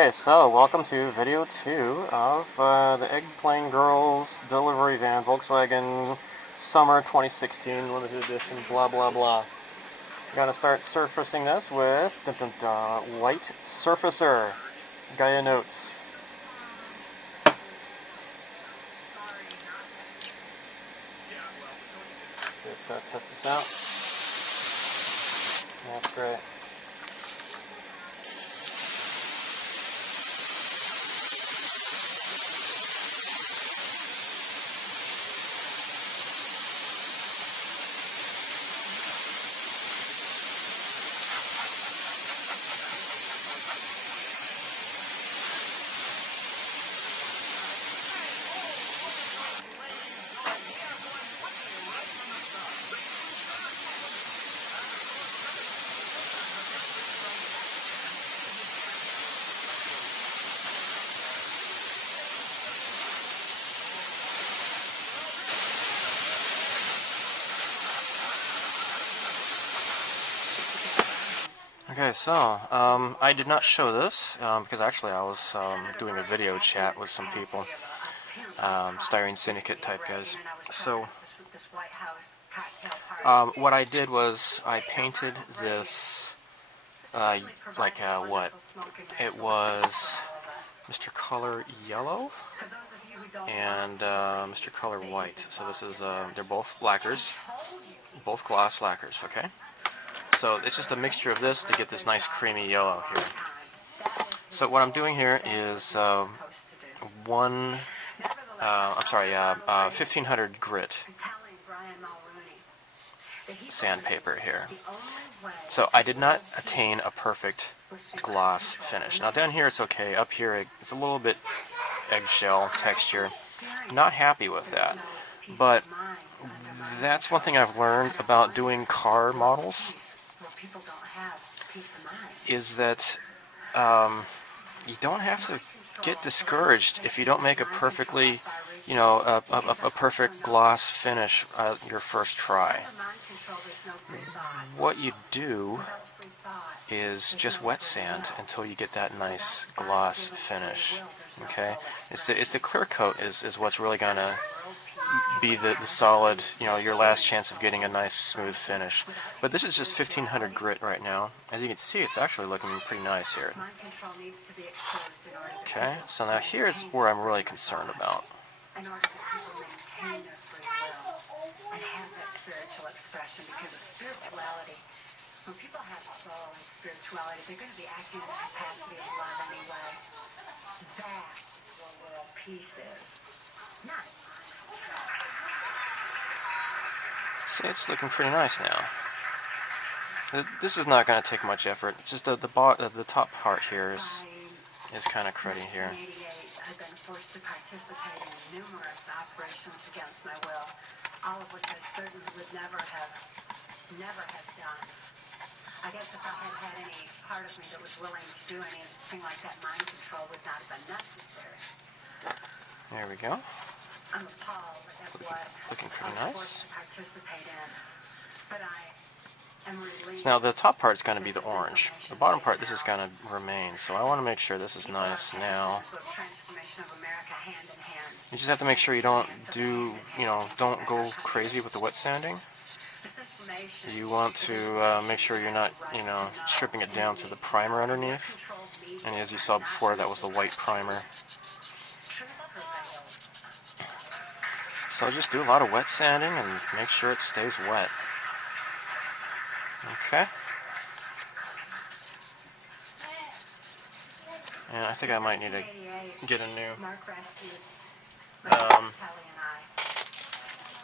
Okay, so welcome to video 2 of the Eggplane Girls delivery van, Volkswagen Summer 2016 limited edition, blah blah blah. We're gonna start surfacing this with white surfacer. Gaia notes. Let's test this out. That's great. Okay, so I did not show this because actually I was doing a video chat with some people, Styrene Syndicate type guys. So what I did was I painted this what? It was Mr. Color Yellow and Mr. Color White. So this is they're both lacquers, both gloss lacquers. Okay. So it's just a mixture of this to get this nice creamy yellow here. So what I'm doing here is 1500 grit sandpaper here. So I did not attain a perfect gloss finish. Now down here it's okay, up here it's a little bit eggshell texture. Not happy with that, but that's one thing I've learned about doing car models, is that you don't have to get discouraged if you don't make a perfectly, a perfect gloss finish your first try. What you do is just wet sand until you get that nice gloss finish. Okay, it's the clear coat is what's really gonna be the solid, your last chance of getting a nice smooth finish. But this is just 1500 grit right now. As you can see, it's actually looking pretty nice here. Okay, so now here's where I'm really concerned about. When people have soul and spirituality, they're going to be acting in the capacity of love anyway. That's where world peace is. Not see, it's looking pretty nice now. This is not going to take much effort. It's just the top part here is kind of cruddy here. I've been forced to participate in numerous operations against my will, all of which I certainly would never have done. I guess if I had had any part of me that was willing to do anything like that, mind control would not have been necessary. There we go. I'm appalled at what looking pretty nice. But I am relieved. So now the top part is going to be the orange. The bottom part, this is going to remain. So I want to make sure this is nice now. You just have to make sure you don't don't go crazy with the wet sanding. You want to make sure you're not, stripping it down to the primer underneath. And as you saw before, that was the white primer. So just do a lot of wet sanding and make sure it stays wet. Okay. And I think I might need to get a new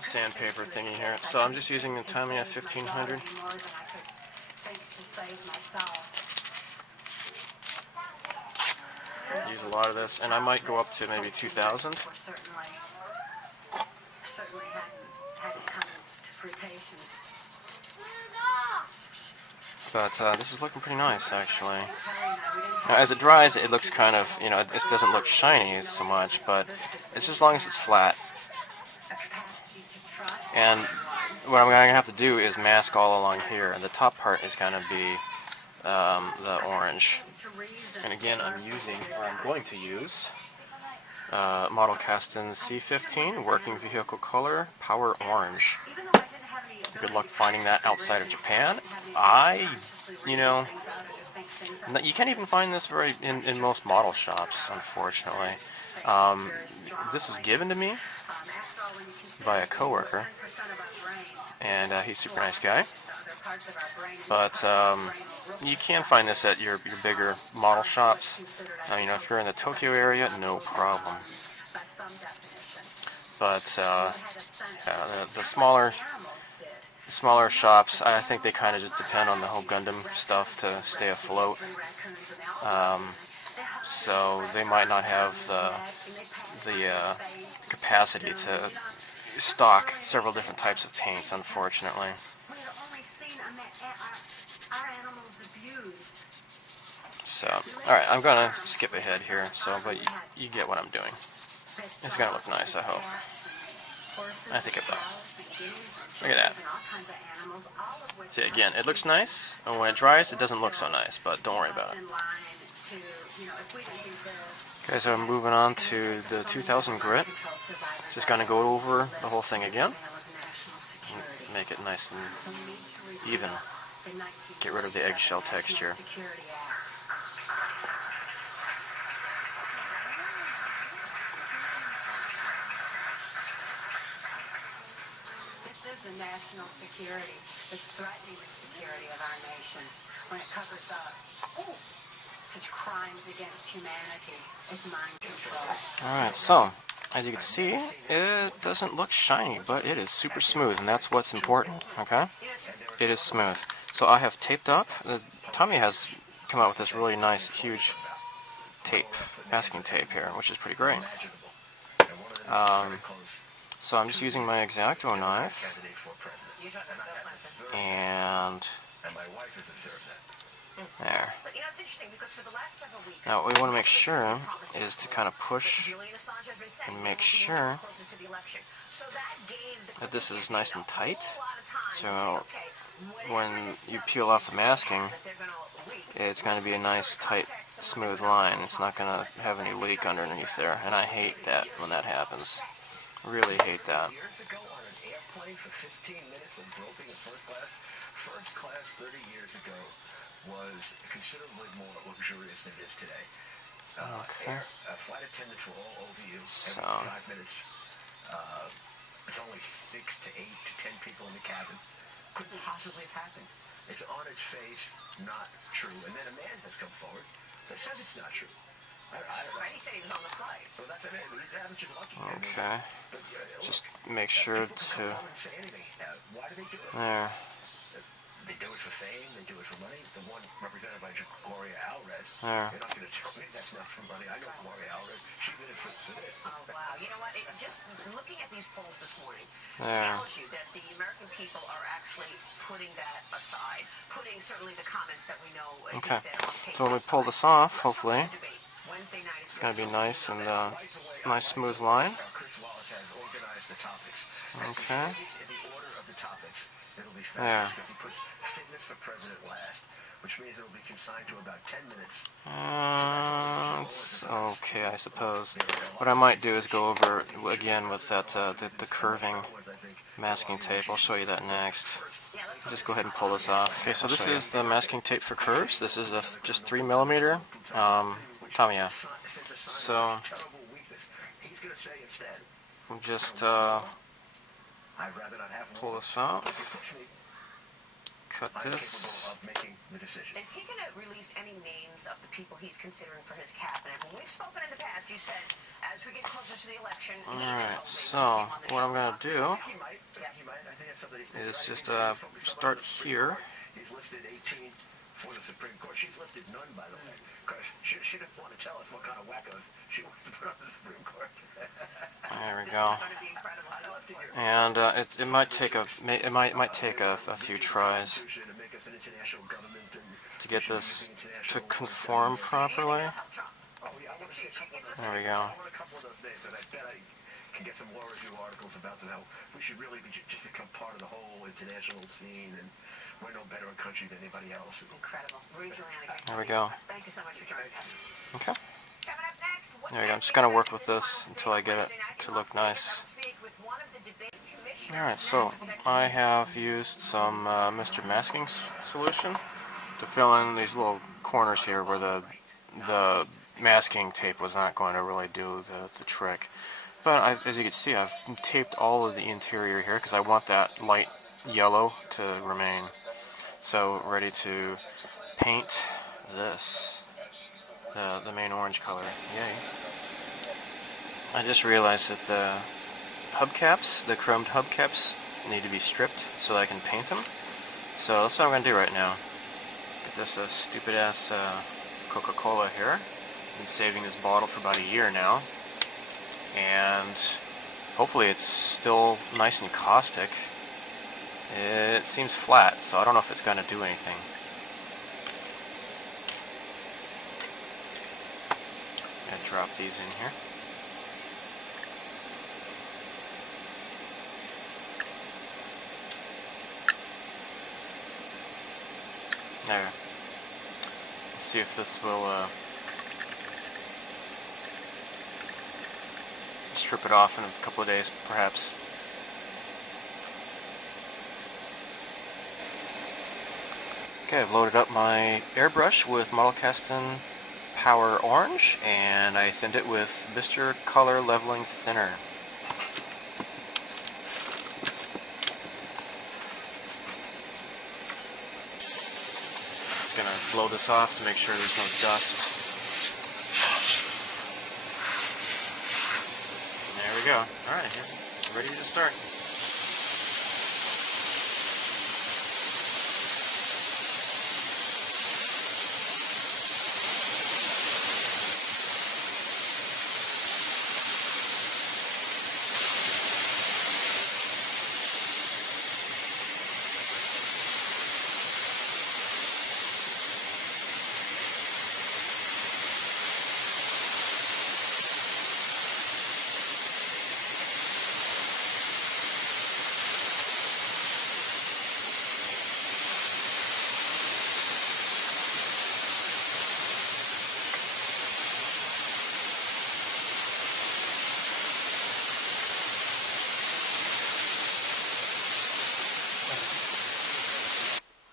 sandpaper thingy here. So I'm just using the Tamiya 1500. Use a lot of this, and I might go up to maybe 2000. But this is looking pretty nice, actually. Now, as it dries, it looks kind of, it doesn't look shiny so much, but it's just as long as it's flat. And what I'm going to have to do is mask all along here, and the top part is going to be the orange. And again, I'm going to use Model Caston C15 Working Vehicle Color Power Orange. Good luck finding that outside of Japan. You know, you can't even find this in most model shops, unfortunately. This was given to me by a coworker, and he's a super nice guy. But you can find this at your bigger model shops. You know, if you're in the Tokyo area, no problem. But the smaller shops, I think they kind of just depend on the whole Gundam stuff to stay afloat. So they might not have the capacity to stock several different types of paints, unfortunately. So, alright, I'm gonna skip ahead here, but you get what I'm doing. It's gonna look nice, I hope. I think it will. Look at that. See, again, it looks nice, and when it dries, it doesn't look so nice, but don't worry about it. Okay, so I'm moving on to the 2000 grit. Just gonna go over the whole thing again. Make it nice and even. Get rid of the eggshell texture. The national security is threatening the security of our nation when it covers up such crimes against humanity as mind control. Alright, so as you can see, it doesn't look shiny, but it is super smooth, and that's what's important, okay? It is smooth. So I have taped up. Tommy has come out with this really nice, huge tape, masking tape here, which is pretty great. So I'm just using my X-Acto knife, and there. Now what we want to make sure is to kind of push and make sure that this is nice and tight. So when you peel off the masking, it's going to be a nice, tight, smooth line. It's not going to have any leak underneath there, and I hate that when that happens. Really hate that. Years ago on an airplane for 15 minutes and groping in first class 30 years ago was considerably more luxurious than it is today. Okay. Flight attendants were all over you So. every 5 minutes. There's only 6 to 8 to 10 people in the cabin. Couldn't possibly have happened. It's on its face, not true. And then a man has come forward that says it's not true. I don't know. He said he was on the flight. Well, that's it. He's just lucky. Okay. Just make sure to. Why do they do it? There. They do it for fame. They do it for money. The one represented by Gloria Allred. There. You're not going to tell me that's not for money. I know Gloria Allred. She did it for this. Oh, wow. You know what? Just looking at these polls this morning There. tells you that the American people are actually putting that aside, putting certainly the comments that we know. Okay. So when we pull this off, hopefully, Wednesday night it's going to be nice and nice smooth line. Chris Wallace has organized the topics. Okay. In the order of the topics, it'll be There. fast because he puts fitness for president last, which means it'll be consigned to about 10 minutes. It's okay, I suppose. What I might do is go over again with that the curving masking tape. I'll show you that next. Just go ahead and pull this off. Okay, so this is the masking tape for curves. This is just 3mm. Tamiya. So we'll just pull this off. Cut this. Is he going to release any names of the people he's considering for his cabinet? When we've spoken in the past, you said as we get closer to the election. Alright, so what I'm going to do is just start here. He's listed 18 for the Supreme Court. She's listed none, by the way, because she didn't want to tell us what kind of wackos she wants to put on the Supreme Court. There we go. And it might take a few tries to get this to conform properly. There we go. can get some law review articles about them, how we should really be just become part of the whole international scene, and we're no better a country than anybody else. Incredible. Rudy Giuliani, There we go. thank you so much for joining us. Okay. Coming up next, what There we go. I'm just can gonna we work expect with this this final until I get it debate on to Wednesday look night in Las Vegas? I nice. will speak with one of the debate commissioners Alright, so I have used some Mr. Masking solution to fill in these little corners here where the masking tape was not going to really do the trick. But as you can see, I've taped all of the interior here because I want that light yellow to remain. So ready to paint this, the main orange color. Yay. I just realized that the hubcaps, the chromed hubcaps, need to be stripped so that I can paint them. So that's what I'm going to do right now. Get this stupid ass Coca-Cola here. Been saving this bottle for about a year now. And hopefully it's still nice and caustic. It seems flat, so I don't know if it's going to do anything. I'm going to drop these in here. There. Let's see if this will strip it off in a couple of days, perhaps. Okay, I've loaded up my airbrush with Model Castin Power Orange, and I thinned it with Mr. Color Leveling Thinner. Just gonna blow this off to make sure there's no dust. There we go. Alright, ready to start.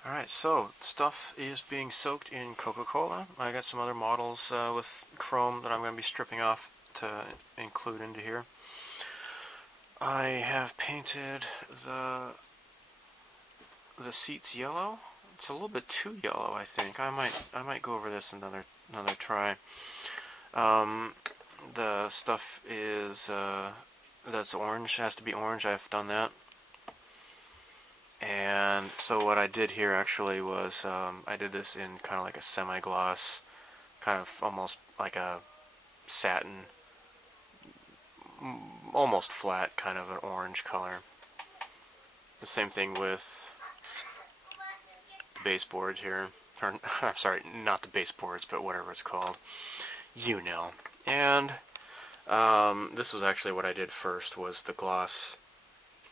Alright, so stuff is being soaked in Coca-Cola. I got some other models with chrome that I'm going to be stripping off to include into here. I have painted the seats yellow. It's a little bit too yellow, I think. I might go over this another try. The stuff is that's orange, has to be orange. I've done that. And so what I did here actually was I did this in kind of like a semi-gloss, kind of almost like a satin, almost flat kind of an orange color. The same thing with the baseboard here, or I'm sorry, not the baseboards, but whatever it's called, you know. And this was actually what I did first, was the gloss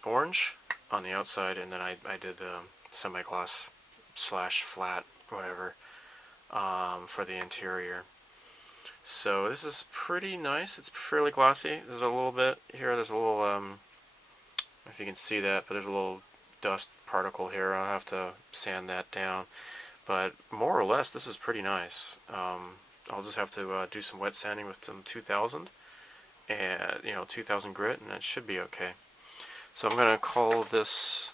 orange on the outside, and then I did the semi-gloss slash flat, whatever, for the interior. So this is pretty nice. It's fairly glossy. There's a little bit here, there's a little, I don't know if you can see that, but there's a little dust particle here. I'll have to sand that down. But more or less, this is pretty nice. I'll just have to do some wet sanding with some 2000, and 2000 grit, and that should be okay. So I'm going to call this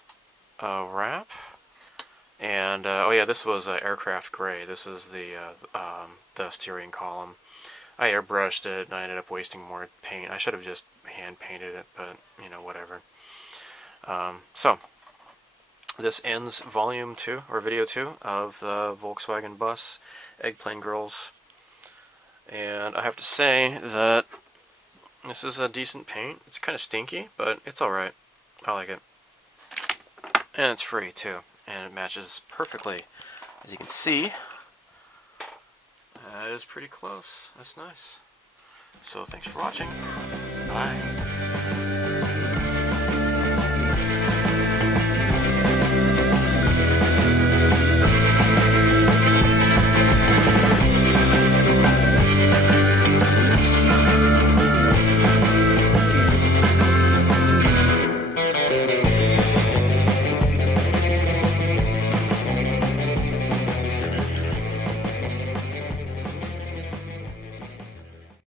wrap, and oh yeah, this was aircraft gray. This is the steering column. I airbrushed it, and I ended up wasting more paint. I should have just hand painted it, but whatever. So this ends volume 2 or video 2 of the Volkswagen bus Eggplane Girls, and I have to say that this is a decent paint. It's kind of stinky, but it's alright. I like it. And it's free too. And it matches perfectly. As you can see, that is pretty close. That's nice. So thanks for watching. Bye.